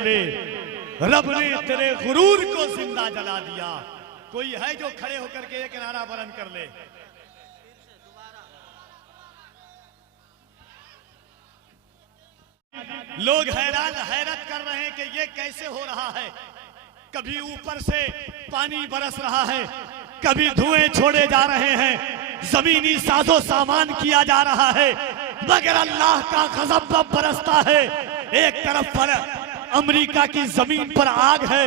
ले, रब ने तेरे गुरूर को जिंदा जला दिया। कोई है जो खड़े होकर के एक नारा बुलंद कर ले? लोग हैरत कर रहे हैं कि ये कैसे हो रहा है। कभी ऊपर से पानी बरस रहा है, कभी धुएं छोड़े जा रहे हैं, जमीनी साजो सामान किया जा रहा है, मगर अल्लाह का गजब बरसता है। एक तरफ पर अमेरिका की जमीन पर आग है,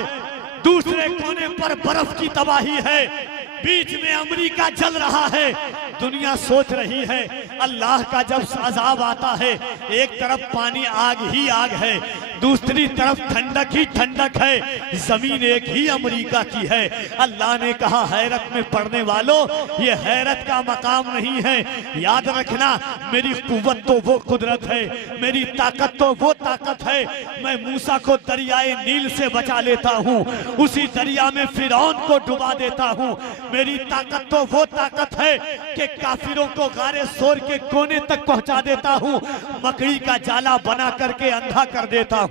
दूसरे कोने पर बर्फ की तबाही है, बीच में अमेरिका जल रहा है। दुनिया सोच रही है अल्लाह का जब अज़ाब आता है, एक तरफ पानी आग ही आग है, दूसरी तरफ ठंडक ही ठंडक है, जमीन एक ही अमेरिका की है। अल्लाह ने कहा हैरत में पड़ने वालों, ये हैरत का मकाम नहीं है। याद रखना मेरी कुव्वत तो वो कुदरत है, मेरी ताकत तो वो ताकत है। मैं मूसा को दरियाए नील से बचा लेता हूँ, उसी दरिया में फिरौन को डुबा देता हूँ। मेरी ताकत तो वो ताकत है कि काफिरों को गारे सोर के कोने तक पहुंचा देता हूँ, मकड़ी का जाला बना करके अंधा कर देता हूँ।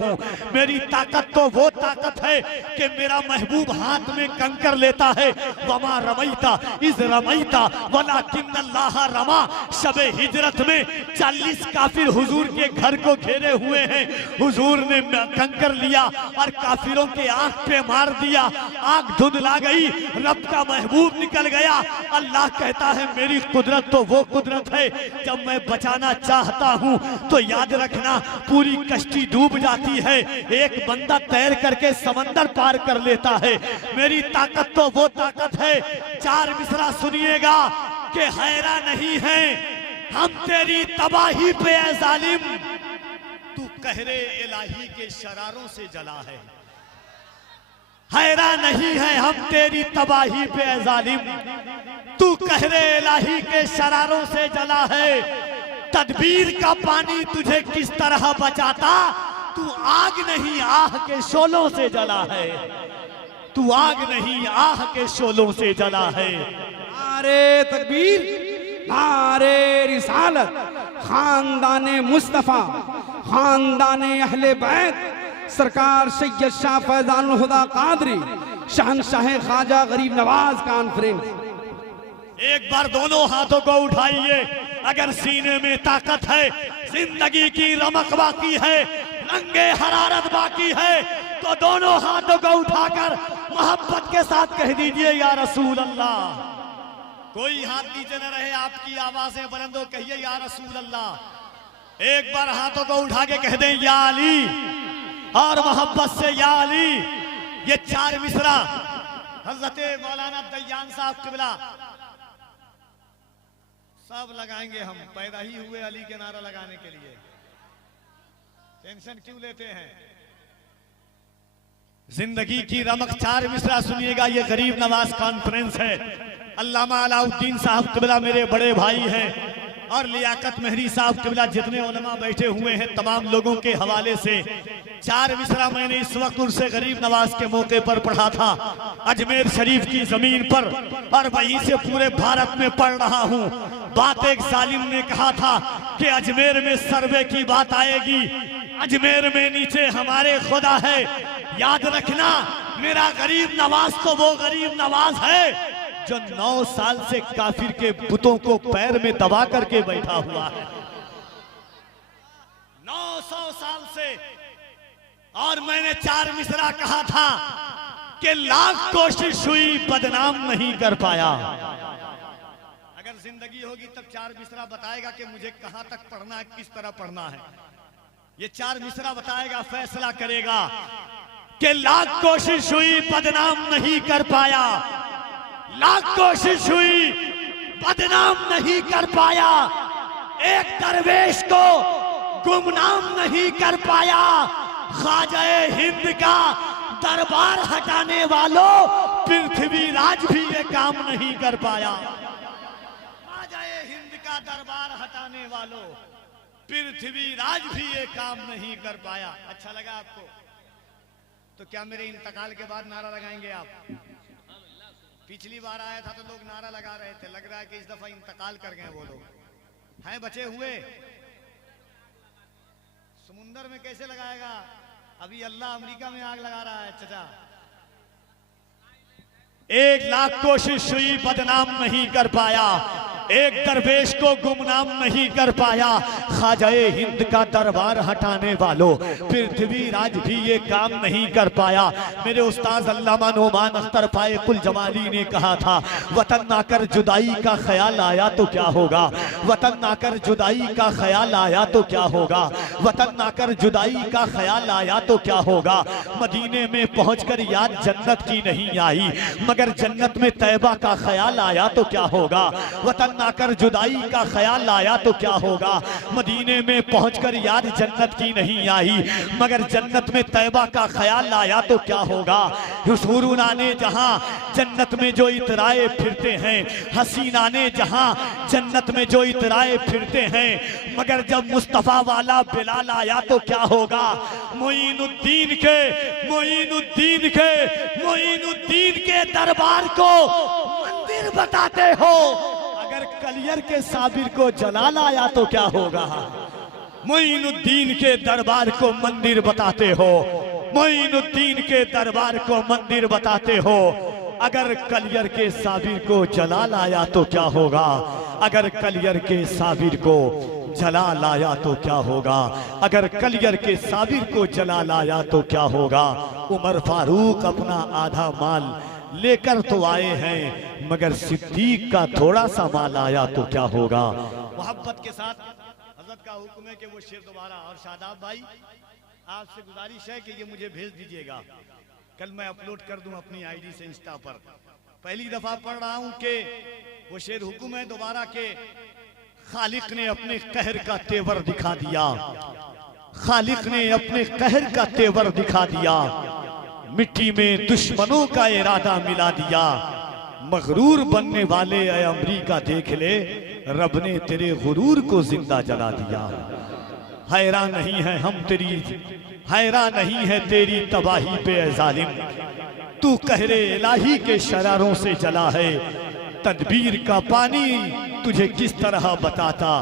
मेरी ताकत तो वो ताकत है कि मेरा महबूब हाथ में कंकर लेता है। वमा रमैता इज़ रमैता वलाकिन्नल्लाह रमा। शबे हिजरत में 40 काफिर हुजूर के घर को घेरे हुए हैं, हुजूर ने कंकर लिया और काफिरों के आंख पे मार दिया, आंख धुंधला गई, रब का महबूब निकल गया। अल्लाह कहता है मेरी कुदरत तो वो कुदरत है, जब मैं बचाना चाहता हूँ तो याद रखना पूरी कश्ती डूब जाती है, एक बंदा तैर करके समंदर पार कर लेता है। मेरी ताकत तो वो ताकत है। 4 मिसरा सुनिएगा कि हैरा नहीं है हम तेरी तबाही पे ऐ जालिम, तू कहरे इलाही के शरारों से जला है। हैरा नहीं है हम तेरी तबाही पे ऐ जालिम, तू कहरे इलाही के शरारों से जला है। तदबीर का पानी तुझे किस तरह बचाता, तू आग नहीं आह के शोलों से जला है, तू आग नहीं आह के शोलों से जला है। नारे तकबीर, नारे रिसालत, खानदाने मुस्तफा, खानदाने अहले बैत, सरकार सैयद शाह फैजानुल हुदा कादरी, शहनशाह ख्वाजा गरीब नवाज कॉन्फ्रेंस। एक बार दोनों हाथों को उठाइए, अगर सीने में ताकत है, जिंदगी की रमक बाकी है, रंगे हरारत बाकी है, तो दोनों हाथों को उठाकर मोहब्बत के साथ कह दीजिए या रसूल अल्लाह। कोई हाथ नीचे न रहे, आपकी आवाजें बुलंद हो, कहिए या रसूल अल्लाह। एक बार हाथों को उठा के कह दें या अली, और मोहब्बत से या अली। ये 4 मिसरा हजरत मौलाना दयान साहब किबला सब लगाएंगे। हम पैदा ही हुए अली के नारा लगाने के लिए, टेंशन क्यों लेते हैं? जिंदगी की रमक 4 मिसरा सुनिएगा। ये गरीब नवाज कॉन्फ्रेंस है, अल्लामा अलाउद्दीन साहब किबला मेरे बड़े भाई हैं, और लियाकत मेहरी साहब किबला, जितने उलमा बैठे हुए हैं तमाम लोगों के हवाले से 4 मिसरा मैंने इस वक्त उनसे गरीब नवाज के मौके पर पढ़ा था, अजमेर शरीफ की जमीन पर, और वहीं से पूरे भारत में पढ़ रहा हूँ। बात एक जालिम ने कहा था कि अजमेर में सर्वे की बात आएगी, अजमेर में नीचे हमारे खुदा है। याद रखना मेरा गरीब नवाज तो वो गरीब नवाज है जो 9 साल से काफिर के बुतों को पैर में दबा करके बैठा हुआ है, 900 साल से। और मैंने 4 मिसरा कहा था कि लाख कोशिश हुई बदनाम नहीं कर पाया। अगर जिंदगी होगी तब 4 मिसरा बताएगा कि मुझे कहां तक पढ़ना है, किस तरह पढ़ना है। ये 4 मिसरा बताएगा, फैसला करेगा कि लाख कोशिश हुई बदनाम नहीं कर पाया, लाख कोशिश हुई बदनाम नहीं कर पाया, एक दरवेश को गुमनाम नहीं कर पाया। ख्वाजाए हिंद का दरबार हटाने वालों पृथ्वीराज भी ये काम नहीं कर पाया। ख्वाजाए हिंद का दरबार हटाने वालों पृथ्वीराज भी ये काम नहीं कर पाया। अच्छा लगा आपको? तो क्या मेरे इंतकाल के बाद नारा लगाएंगे आप? पिछली बार आया था तो लोग नारा लगा रहे थे, लग रहा है कि इस दफा इंतकाल कर गए वो लोग हैं बचे हुए। समुंदर में कैसे लगाएगा? अभी अल्लाह अमेरिका में आग लगा रहा है चाचा। 1,00,000 कोशिश हुई, बदनाम नहीं कर पाया। एक दरवेश को गुमनाम नहीं कर पाया। ख्वाजाए हिंद का दरबार हटाने वालों पृथ्वीराज भी ये काम नहीं कर पाया। मेरे उस्ताद अल्लामा नोमान अख्तर फायकुल जमाली ने कहा था, वतन नाकर जुदाई का ख्याल आया तो क्या होगा, वतन नाकर जुदाई का ख्याल आया तो क्या होगा, वतन नाकर जुदाई का ख्याल आया तो क्या होगा। मदीने में पहुंचकर याद जन्नत की नहीं आई, मगर जन्नत में तैबा का ख्याल आया तो क्या होगा। वतन नाकर जुदाई का ख्याल आया तो क्या होगा। मदीने में पहुंचकर याद जन्नत की नहीं आई, मगर जन्नत में तैबा का ख्याल आया तो क्या होगा। हुसूरुना ने जहां जन्नत में जो इतराए फिरते हैं, हसीना ने जहां जन्नत में जो इतराए फिरते हैं, मगर जब मुस्तफा वाला बिलाल आया तो क्या होगा। मोइनुद्दीन के दरबार को मंदिर बताते हो, अगर कलियर के साबिर को जलाल आया तो क्या होगा। मोइनुद्दीन के दरबार को मंदिर बताते हो, मोइनुद्दीन के दरबार को मंदिर बताते हो, अगर कलियर के साबिर को जलाल आया तो क्या होगा। अगर कलियर के साबिर को जलाल आया तो क्या होगा। अगर कलियर के साबिर को जलाल आया तो क्या होगा। उमर फारूक अपना आधा माल लेकर तो आए हैं, मगर सिद्दीक का थोड़ा सा माल आया तो क्या होगा। मोहब्बत के साथ हजरत का हुक्म है कि वो शेर दोबारा, और शादाब भाई आपसे गुजारिश है कि ये मुझे भेज दीजिएगा, कल मैं अपलोड कर दूं अपनी आईडी से इंस्टा पर। पहली दफा पढ़ रहा हूं कि वो शेर हुक्म है दोबारा के, खालिक ने अपने कहर का तेवर दिखा दिया, खालिक ने अपने कहर का तेवर दिखा दिया, मिट्टी में दुश्मनों का इरादा मिला दिया। मगरूर बनने वाले ऐ अमरीका देख ले, रब ने तेरे गुरूर को जिंदा जला दिया। हैरान नहीं है हम तेरी, हैरान नहीं है तेरी तबाही पे ऐ जालिम, तू कहरे इलाही के शरारों से जला है। तदबीर का पानी तुझे किस तरह बताता,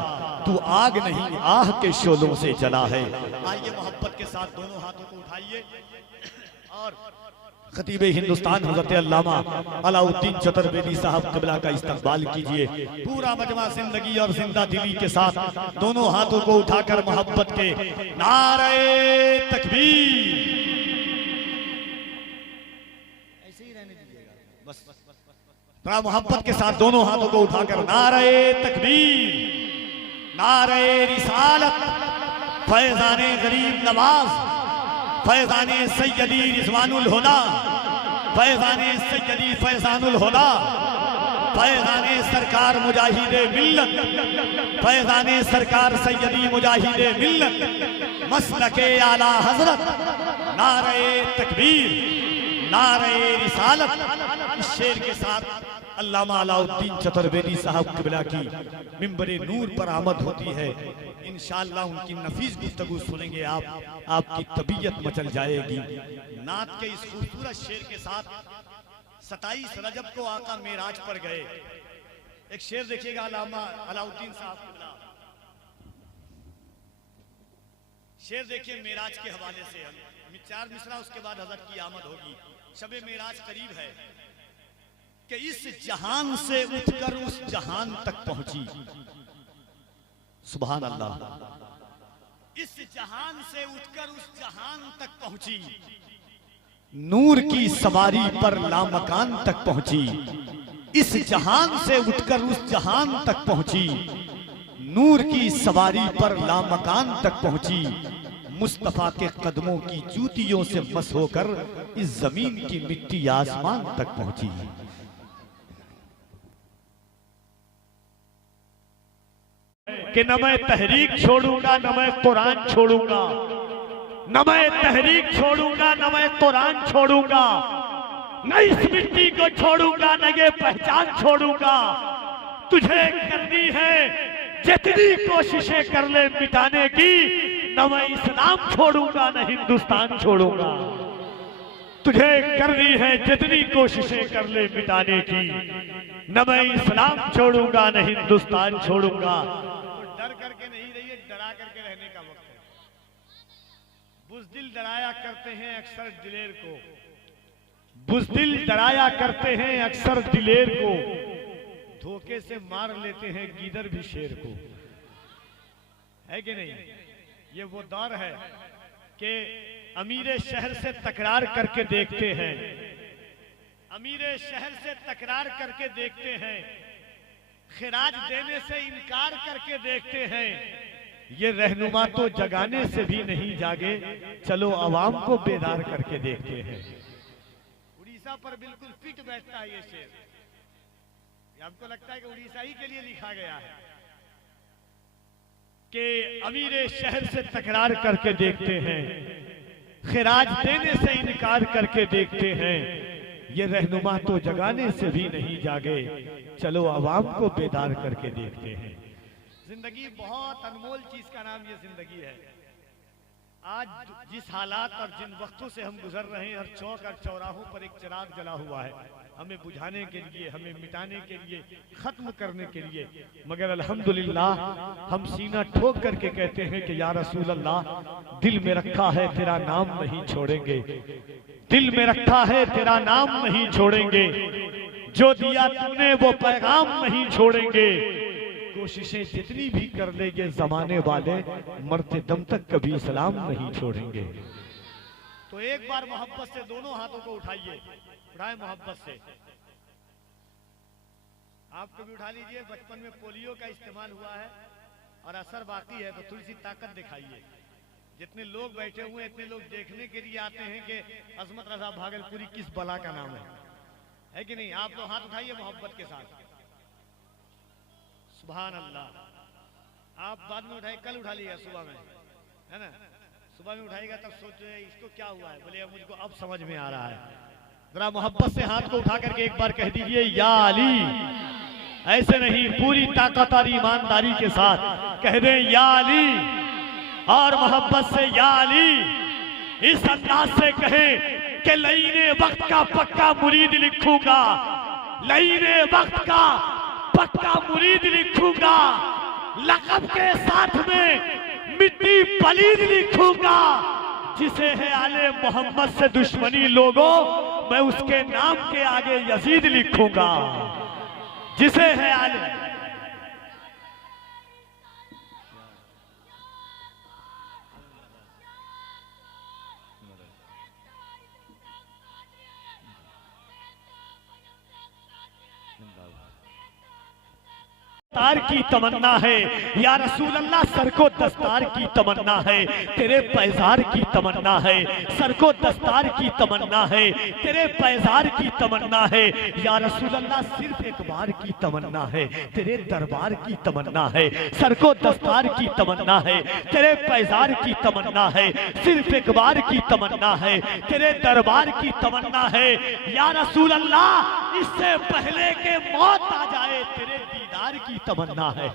तू आग नहीं आह के शोलों से जला है। आइए मोहब्बत के साथ दोनों हाथों को उठाइए और खतीब हिंदुस्तान हजरत अल्लामा अलाउद्दीन चतुर्वेदी साहब क़िबला का इस्तकबाल कीजिए। पूरा मजमा जिंदगी और जिंदा दिली के साथ दोनों हाथों को उठाकर मोहब्बत के नारे तकबीर, ऐसे ही रहने दीजिएगा बस। थोड़ा मोहब्बत के साथ दोनों हाथों को उठाकर नारे तकबीर, नारे रिसालत, फैजाने गरीब नवाज, फैजाने सैयदी रिजवानुल हुदा, फैजाने सैयदी फैजानुल हुदा, फैजाने सरकार मुजाहिदे मिल्लत, फैजाने सरकार सैयदी मुजाहिदे मिल्लत, मसलके आला हजरत, नारे तकबीर, नारे रिसालत। इस शेर के साथ अल्लामा अलाउद्दीन चतुर्वेदी साहब क़िबला की मिंबरे नूर पर आमद होती है। इंशाअल्लाह उनकी नफीस गुफ्तगू सुनेंगे आप, आपकी तबीयत मचल जाएगी। नात के इस खूबसूरत शेर के साथ 27 रजब को आका मेराज पर गए। एक शेर देखिएगा अल्लामा अलाउद्दीन साहब क़िबला, शेर देखिए मेराज के हवाले से। हम 4 मिसरा उसके बाद हज़रत की आमद होगी। शबे मेराज करीब है कि इस जहान से उठकर उस जहान तक पहुंची। सुभान अल्लाह। इस जहान से उठकर उस जहान तक पहुंची, नूर की सवारी पर लामकान तक पहुंची। इस जहान से उठकर उस जहान तक पहुंची, नूर की सवारी पर लामकान तक पहुंची। मुस्तफा के कदमों की जूतियों से मस होकर इस जमीन की मिट्टी आसमान तक पहुंची। कि न मैं तहरीक छोड़ूंगा न मैं कुरान छोड़ूंगा, न मैं तहरीक छोड़ूंगा न मैं कुरान छोड़ूंगा, न इस मिट्टी को छोड़ूंगा न ये पहचान छोड़ूंगा। तुझे करनी है जितनी कोशिशें कर ले मिटाने की, न मैं इस्लाम छोड़ूंगा न हिंदुस्तान छोड़ूंगा। तुझे करनी है जितनी कोशिशें कर ले मिटाने की, न मैं इस्लाम छोड़ूंगा न हिंदुस्तान छोड़ूंगा। डर करके नहीं रहिए, डरा करके रहने का वक्त है। बुज़दिल डराया करते हैं अक्सर दिलेर को, बुज़दिल डराया करते हैं अक्सर दिलेर को, धोखे से मार लेते हैं गीदड़ भी शेर को। है कि नहीं? ये वो दौर है कि अमीर शहर से तकरार करके देखते हैं, अमीर शहर से तकरार करके देखते हैं, खिराज देने से इनकार करके देखते हैं, ये रहनुमा तो जगाने से भी नहीं जागे, चलो अवाम को बेदार करके देखते हैं। उड़ीसा पर बिल्कुल फिट बैठता है ये शेर। हमको लगता है कि उड़ीसा ही के लिए लिखा गया है कि अमीर शहर से तकरार करके देखते हैं, खिराज देने से इनकार करके देखते हैं, ये रहनुमा तो जगाने से भी नहीं जागे, चलो अवाम को बेदार करके देखते हैं। जिंदगी बहुत अनमोल चीज का नाम ये जिंदगी है। आज जिस हालात और जिन वक्तों से हम गुजर रहे हैं, हर चौक और चौराहों पर एक चिराग जला हुआ है, हमें बुझाने के लिए, हमें मिटाने के लिए, खत्म करने के लिए। मगर अल्हम्दुलिल्लाह हम सीना ठोक करके कहते हैं कि या रसूल अल्लाह, दिल में रखा है तेरा नाम नहीं छोड़ेंगे, दिल में रखा है तेरा नाम नहीं छोड़ेंगे, जो दिया तूने वो पैगाम नहीं छोड़ेंगे, कोशिशें जितनी भी कर लेंगे जमाने वाले, मरते दम तक कभी सलाम नहीं छोड़ेंगे। तो एक बार मोहब्बत से दोनों हाथों को उठाइए, उठाए मोहब्बत से। आप कभी उठा लीजिए। बचपन में पोलियो का इस्तेमाल हुआ है और असर बाकी है, तो थोड़ी सी ताकत दिखाइए। जितने लोग बैठे हुए हैं, इतने लोग देखने के लिए आते हैं कि अजमत रजा भागलपुरी किस बला का नाम है कि नहीं? आप तो हाथ उठाइए मोहब्बत के साथ। सुभान अल्लाह। आप बाद में उठाइए, कल उठा लीजिएगा सुबह में, है ना? सुबह में उठाएगा तब सोचे इसको क्या हुआ है, बोले मुझको अब समझ में आ रहा है। जरा मोहब्बत से हाथ को उठा करके एक बार कह दीजिए या अली। ऐसे नहीं, पूरी ताकत और ईमानदारी के साथ कह दें या अली, और मोहब्बत से या अली इस अंदाज से कहें कि लईने वक्त का पक्का मुरीद लिखूंगा, लईने वक्त का पक्का मुरीद लिखूंगा, लक़ब के साथ में मिट्टी पलीद लिखूंगा, जिसे है आले मोहम्मद से दुश्मनी लोगों, मैं उसके नाम के आगे यजीद लिखूंगा, जिसे है आले। दस्तार की तमन्ना है या रसूल अल्लाह, सर को दस्तार की तमन्ना है, तेरे पैजार की तमन्ना है, सर को दस्तार की तमन्ना है, तेरे पैजार की तमन्ना है या रसूल अल्लाह, सिर्फ एक बार की तमन्ना है, तेरे दरबार की तमन्ना है, सर को दस्तार की तमन्ना है, तेरे पैजार की तमन्ना है, सिर्फ एक बार की तमन्ना है, तेरे दरबार की तमन्ना है या रसूल अल्लाह, इससे पहले के मौत आ जाए तेरे दीदार की तमन्ना है,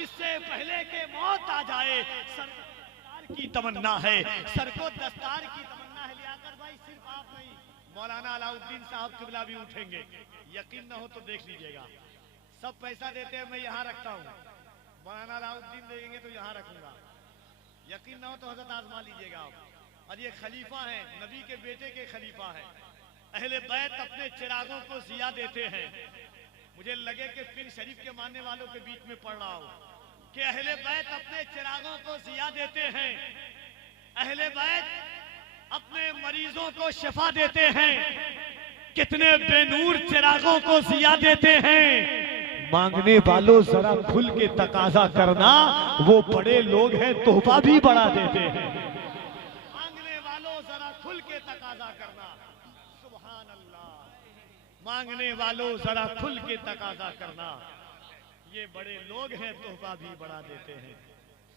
इससे पहले के मौत आ जाए सर को दस्तार की तमन्ना है, सर को दस्तार की तमन्ना है। लियाकत भाई, सिर्फ आप नहीं, मौलाना अलाउद्दीन साहब किबला भी उठेंगे, यकीन न हो तो देख लीजिएगा। सब पैसा देते हैं, मैं यहाँ रखता हूँ, मौलाना अलाउद्दीन देंगे तो यहाँ रखूंगा, यकीन न हो तो हजरत आजमा लीजिएगा आप। और ये खलीफा है, नबी के बेटे के खलीफा है। अहले बैत अपने चिरागों को जिया देते हैं। मुझे लगे कि फिर शरीफ के मानने वालों के बीच में पढ़ रहा हूं कि अहले बैत अपने चिरागों को जिया देते हैं, अहले बैत अपने मरीजों को शिफा देते हैं, कितने बेनूर चिरागों को जिया देते हैं। मांगने वालों जरा खुल के तकाजा करना, वो बड़े लोग हैं तोहफा भी बड़ा देते हैं। मांगने वालों जरा खुल के तकाजा करना, सुभान अल्लाह। मांगने वालों जरा खुल के तकाजा करना, ये बड़े लोग हैं तोहफा भी बड़ा देते हैं।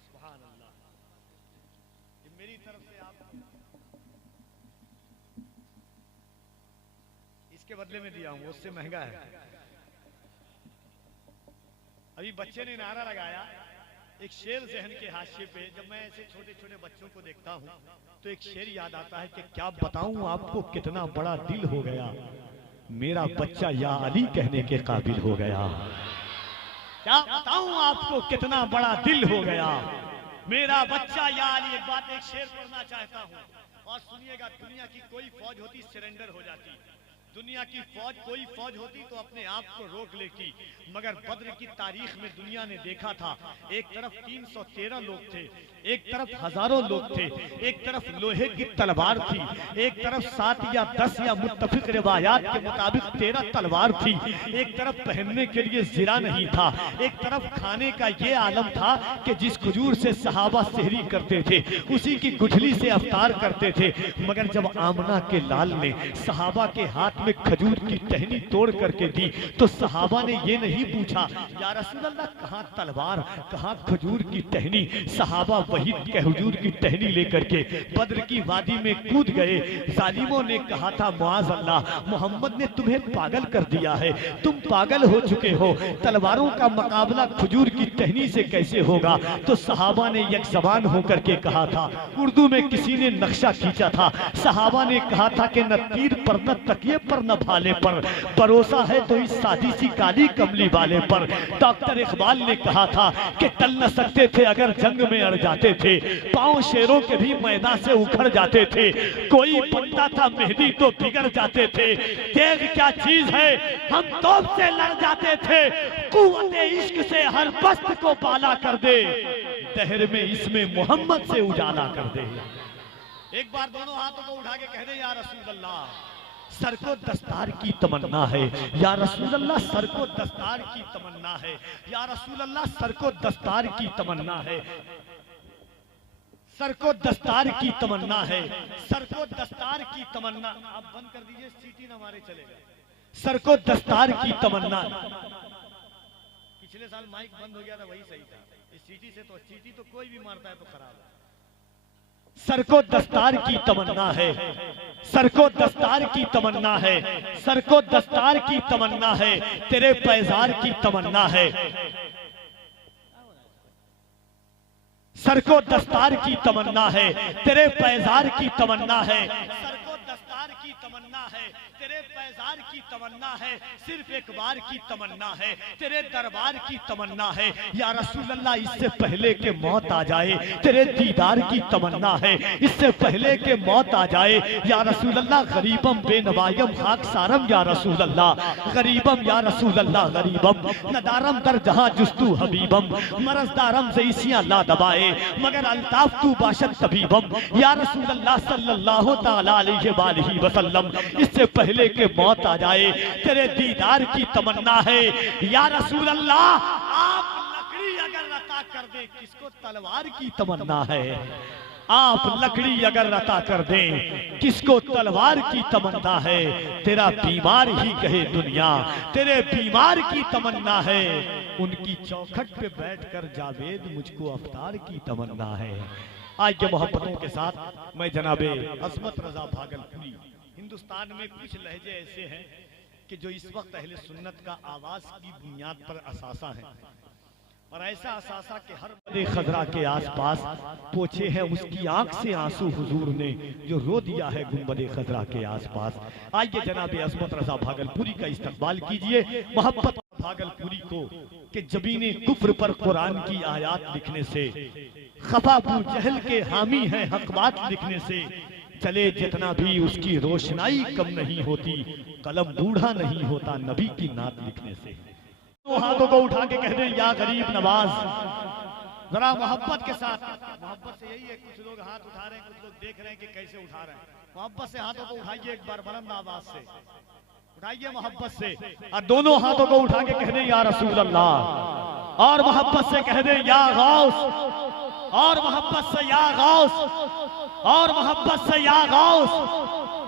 सुभान अल्लाह। मेरी तरफ से आप इसके बदले में दिया हूं, उससे महंगा है। अभी बच्चे ने नारा लगाया, एक शेर जहन के हाशिए पे। जब मैं ऐसे छोटे छोटे बच्चों को देखता हूं तो एक शेर याद आता है कि क्या बताऊं आपको कितना बड़ा दिल हो गया, मेरा बच्चा या अली कहने के काबिल हो गया। क्या बताऊं आपको कितना बड़ा दिल हो गया, मेरा बच्चा या अली। एक बात, एक शेर पढ़ना चाहता हूं और सुनिएगा। दुनिया की कोई फौज होती सरेंडर हो जाती, दुनिया की फौज कोई फौज होती तो अपने आप को रोक लेती, मगर बद्र की तारीख में दुनिया ने देखा था, एक तरफ 313 लोग थे, एक तरफ हजारों लोग थे, एक तरफ लोहे की तलवार थी, एक तरफ 7 या 10 या मुत्तफिक रिवायात के मुताबिक 13 तलवार थी, एक तरफ पहनने के लिए ज़िरा नहीं था, एक तरफ खाने का ये आलम था कि जिस खजूर से सहाबा सहरी करते थे उसी की गुठली से अफ्तार करते थे। मगर जब आमना के लाल ने सहाबा के हाथ में खजूर की टहनी तोड़ करके दी तो सहाबा ने ये नहीं पूछा या रसूल अल्लाह कहाँ तलवार कहाँ खजूर की टहनी। सहाबा वही खजूर की टहनी लेकर के बद्र की वादी में कूद गए। जालिमों ने कहा था मुआज़ अल्लाह, मोहम्मद ने तुम्हें पागल कर दिया है, तुम पागल हो चुके हो, तलवारों का मुकाबला खजूर की टहनी से कैसे होगा। तो सहाबा ने एक ज़बान होकर के कहा था, उर्दू में किसी ने नक्शा खींचा था, सहाबा ने कहा था कि न तीर पर न तकिए पर न भाले पर, भरोसा है तो इस सादी सी काली कमली वाले पर। डॉक्टर इकबाल ने कहा था कि टल न सकते थे अगर जंग में अड़ जाते थे, पांव शेरों के भी मैदान से उखड़ जाते थे, कोई बनता था मेहदी तो बिगड़ जाते थे, देख क्या चीज है हम तोप से लड़ जाते थे, कुव्वते इश्क से हर बस्त को बाला कर दे, दहर में इसमें मोहम्मद से उजाला कर दे। एक बार दोनों हाथों को उठा के कह दे या रसूल अल्लाह, सर को दस्तार की तमन्ना है, या रसूल अल्लाह सर को दस्तार की तमन्ना है, या रसूल अल्लाह सर को दस्तार की तमन्ना है, सर को दस्तार की तमन्ना है, सर को दस्तार की तमन्ना। आप बंद कर दीजिए, सीटी ना मारे चलेगा। सर को दस्तार की तमन्ना। पिछले साल माइक बंद हो गया था, वही सही था। इस सीटी से तो सीटी तो कोई भी मारता है तो खराब है। सर को दस्तार की तमन्ना है, सर को दस्तार की तमन्ना है, सर को दस्तार की तमन्ना है, तेरे पैजार की तमन्ना है, सर को दस्तार की तमन्ना है, तेरे पैजार की तमन्ना है, सर को दस्तार की तमन्ना है, तेरे पैजार की तमन्ना है, सिर्फ एक बार की तमन्ना है, तेरे दरबार की तमन्ना है, या रसूल अल्लाह इससे पहले के मौत आ जाए, तेरे दीदार की तमन्ना है, इससे पहले के मौत आ जाए, या रसूल अल्लाह गरीबम बेनवायम खाक सारम, या रसूल अल्लाह गरीबम, या रसूल अल्लाह गरीबम नदारम दर जहां जुस्तू हबीबम, मरजदारम जैसियां ला दबाए मगर अल्ताफ तू बाशत तबीबम, या रसूल अल्लाह सल्लल्लाहु तआला अलैहि वसल्लम इससे पहले के मौत आ जाए, तेरे दीदार की तमन्ना है, या रसूल अल्लाह आप लकड़ी अगर रता कर दे, किसको तलवार की तमन्ना है, आप लकड़ी अगर रता कर दे किसको तलवार की तमन्ना है, तेरा बीमार ही कहे दुनिया तेरे बीमार की तमन्ना है, उनकी चौखट पे बैठकर जावेद मुझको अफ्तार की तमन्ना है। आज के मोहब्बतों के साथ मैं जनाबे अज़मत रज़ा भागलपुरी, हिंदुस्तान में कुछ लहजे ऐसे हैं कि जो इस वक्त अहले सुन्नत का आवाज की बुनियाद पर असासा है, और ऐसा असासा कि हर बदे खजरा के आसपास पोछे हैं उसकी आंख से आंसू हुजूर ने जो रो दिया है गुंबदे खजरा के आसपास। आइए जनाबे अज़मत रज़ा भागलपुरी का इस्तकबाल कीजिए मोहब्बत भागलपुरी को कि जबीने कुफ्र पर कुरान की आयात लिखने से, खफाबू जहल के हामी हैं हक बात लिखने से, चले जितना भी उसकी रोशनाई कम नहीं होती, कलम बूढ़ा नहीं होता नबी की नात लिखने से। तो हाथों को उठा के कह दे या गरीब नवाज, जरा मोहब्बत के साथ। मोहब्बत से यही है, कुछ लोग हाथ उठा रहे हैं, कुछ लोग देख रहे हैं कि कैसे उठा रहे हैं। मोहब्बत से हाथों को उठाइए एक बार बुलंद आवाज से उठाइए, मोहब्बत से, और दोनों हाथों को उठा के कह दे या रसूल अल्लाह, और मोहब्बत से कह दे या गौस, और मोहब्बत से या गौस, और मोहब्बत से या गौस।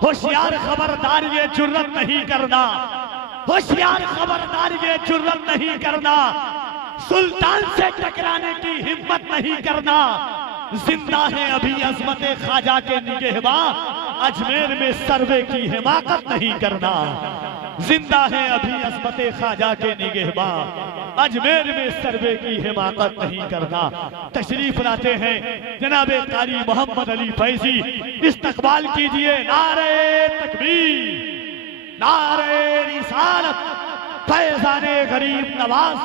होशियार खबरदार ये जुर्रत नहीं करना, होशियार खबरदार ये जुर्रत नहीं करना, सुल्तान से टकराने की हिम्मत नहीं करना। जिंदा है अभी अजमत ख्वाजा के निगहबां, अजमेर में सर्वे की हिमाकत नहीं करना। जिंदा है अभी अजमत ख्वाजा के निगहबां, अजमेर में सर्वे की हिमाकत नहीं करना। तशरीफ लाते हैं जनाबे कारी मोहम्मद अली फैजी, इस्तकबाल कीजिए। नारे तकबीर, नारे रिसालत, फैज़ाने गरीब नवाज,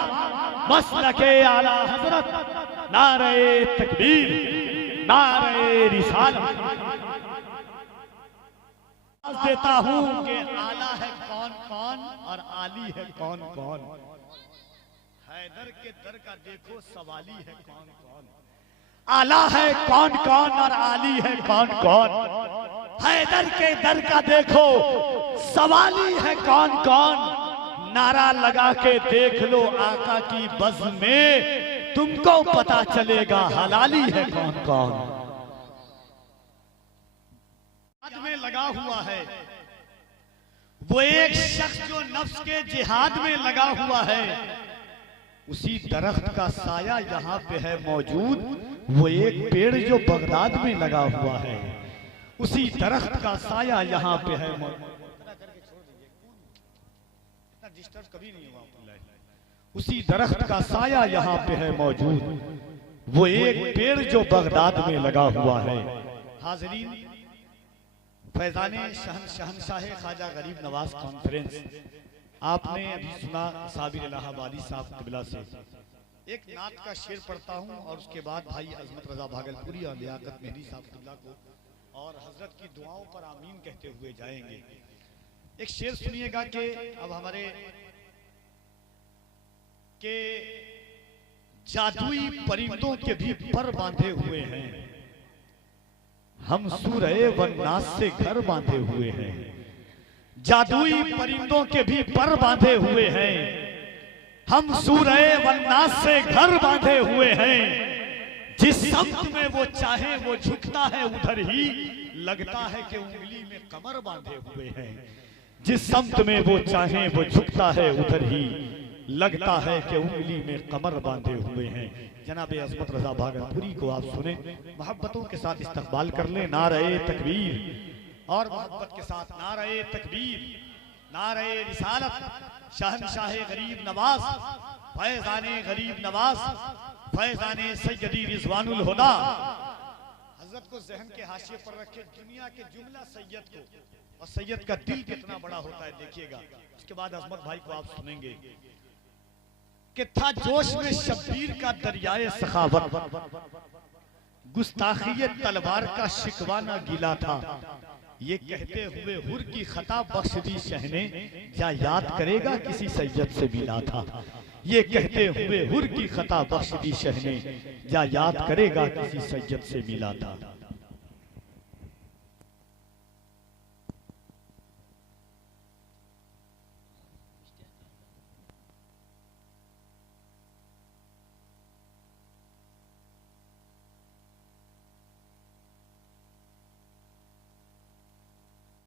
मसलके आला हजरत, नारे तकबीर, नारे रिसालत। देता हूं कि आला है कौन कौन और आली है कौन कौन। हैदर के दर का देखो सवाली है कौन कौन। आला है कौन कौन और आली है कौन कौन। हैदर के दर का देखो सवाली है कौन कौन। नारा लगा के देख लो आका की बज़ में, तुमको पता चलेगा हलाली है कौन कौन। में लगा हुआ है वो एक शख्स जो नफ्स के जिहाद में लगा हुआ है। उसी दरख्त का साया यहाँ पे है मौजूद, वो एक पेड़ जो बगदाद में लगा हुआ है। उसी दरख्त का साया यहाँ पे है मौजूद। डिस्टर्ब कभी नहीं हुआ। उसी दरख्त का साया यहाँ पे है मौजूद, वो एक पेड़ जो बगदाद में लगा हुआ है। हाज़रीन, फैज़ाने शहनशाह ख्वाजा गरीब नवाज कॉन्फ्रेंस आपने अभी सुना साबिर इलाहाबादी साहब क़िबला से। एक नात का शेर पढ़ता हूँ और उसके बाद भाई अज़मत रज़ा भागलपुरी और लियाकत मेहदी साहब क़िबला को और हजरत की दुआओं पर आमीन कहते हुए जाएंगे। एक शेर सुनिएगा कि अब हमारे के जादुई परिंदों के भी पर बांधे हुए हैं, हम सूरह वन्नास से घर बांधे हुए हैं। जादुई परिंदों के भी पर बांधे हुए हैं, हम सूरह वन्नास से घर बांधे हुए हैं। जिस समत में वो चाहे वो झुकता है उधर ही, लगता है कि उंगली में कमर बांधे हुए हैं। जिस समत में वो चाहे वो झुकता है उधर ही, लगता है कि उंगली में कमर बांधे हुए हैं। जनाबे अज़मत रज़ा भागलपुरी को आप सुने, मोहब्बतों के साथ इस्तक़बाल कर ले। नारे तकबीर और मोहब्बत के साथ नारे तकबीर, नारे रिसालत। शहनशाह गरीब नवाज, फैज़ाने गरीब नवाज, फैज़ाने सैयदी रिज़वानुल हुदा। हज़रत को ज़हन के हाशिए पर रखे। दुनिया के जुमला सैयद को, और सैयद का दिल कितना बड़ा होता है देखिएगा। उसके बाद अज़मत भाई को आप सुनेंगे कि था जोश में शब्बीर का दरियाए सखावत, गुस्ताखी तलवार का शिकवाना गिला था। ये कहते हुए हुर की खता बख्श दी शहने, या याद करेगा किसी सैयद से मिला था। ये कहते हुए हुर की खता बख्श दी शहने, या याद करेगा किसी सैयद से मिला था।